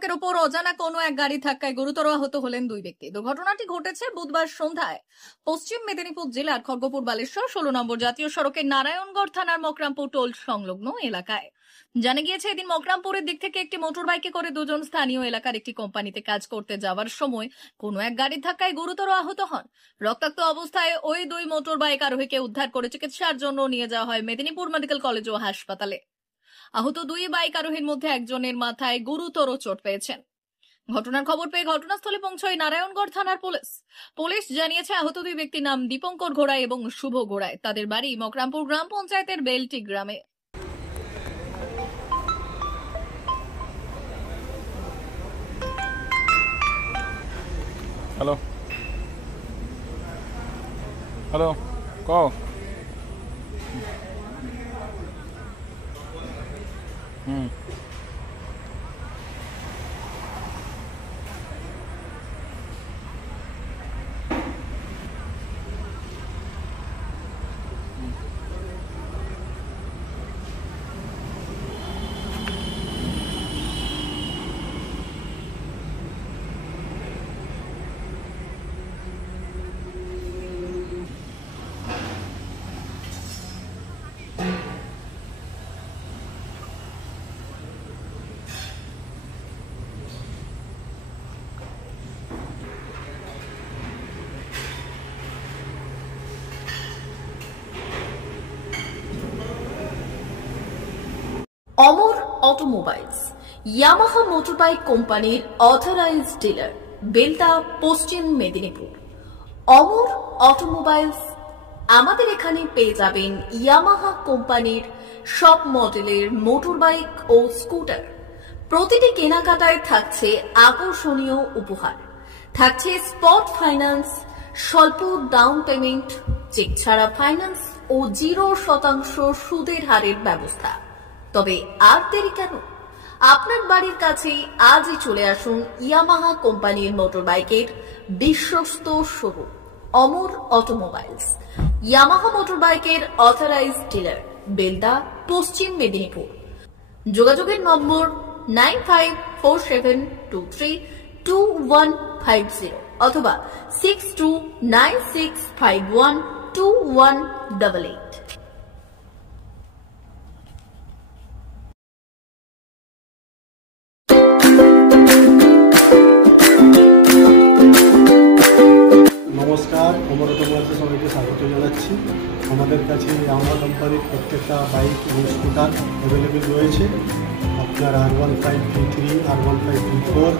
সড়কের উপর অজানা কোনো এক গাড়ির ধাক্কায় গুরুতর আহত হলেন দুই ব্যক্তি। দুর্ঘটনাটি ঘটেছে বুধবার সন্ধ্যায় পশ্চিম মেদিনীপুর জেলার খড়গপুর বালেশ্বর 16 নম্বর জাতীয় সড়কের নারায়ণগড় থানার মকরামপুর টোল সংলগ্ন এলাকায়। জানা গিয়েছে, এদিন মকরামপুরের দিক থেকে একটি মোটর বাইকে করে দুজন স্থানীয় এলাকার একটি কোম্পানিতে কাজ করতে যাওয়ার সময় কোনো এক গাড়ির ধাক্কায় গুরুতর আহত হন। রক্তাক্ত অবস্থায় ওই দুই মোটর বাইক আরোহীকে উদ্ধার করে চিকিৎসার জন্য নিয়ে যাওয়া হয় মেদিনীপুর মেডিকেল কলেজ ও হাসপাতালে। আহত দুই বাইক আরোহীর মধ্যে একজনের মাথায় গুরুতর চোট পেয়েছেন। ঘটনার খবর পেয়ে ঘটনাস্থলে পৌঁছয় নারায়ণগড় থানার পুলিশ জানিয়েছে, আহত দুই ব্যক্তির নাম দীপঙ্কর ঘোড়াই এবং শুভ ঘোড়াই। তাদের বাড়ি মকরামপুর গ্রাম পঞ্চায়েতের বেলটি গ্রামে। হ্যালো হ্যালো কও অমর অটোমোবাইলস ইয়ামাহা মোটরবাইক কোম্পানির অথরাইজড ডিলার, বেলদা, পশ্চিম মেদিনীপুর। অমর অটোমোবাইলস, আমাদের এখানে পেয়ে যাবেন ইয়ামাহা কোম্পানির সব মডেলের মোটরবাইক ও স্কুটার। প্রতিটি কেনাকাটায় থাকছে আকর্ষণীয় উপহার, থাকছে স্পট ফাইন্যান্স, স্বল্প ডাউন পেমেন্ট, চেক ছাড়া ফাইন্যান্স ও 0% সুদের হারের ব্যবস্থা। তবে আর দেরি কেন? আপনার বাড়ির কাছেই আজই চলে আসুন ইয়ামাহা কোম্পানির মোটরবাইকের বিশ্বস্ত শোরুম অমর অটোমোবাইলস, ইয়ামাহা মোটরবাইকের অথরাইজড ডিলার, বেলদা, পশ্চিম মেদিনীপুর। যোগাযোগের নম্বর 9547232150 অথবা 6296512188। নমস্কার, অমর অটোমোবাইলসে সবাইকে স্বাগত জানাচ্ছি। আমাদের কাছে ইয়ামাহা কোম্পানির প্রত্যেকটা বাইক এবং স্কুটার অ্যাভেলেবেল রয়েছে। আপনার R15V3, R15V4,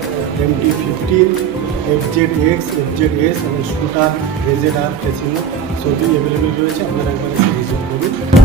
MT15, FZX, FZS এবং স্কুটার, RZR, ফেসিনো সবই অ্যাভেলেবেল রয়েছে। আপনারা একবার ভিজিট করুন।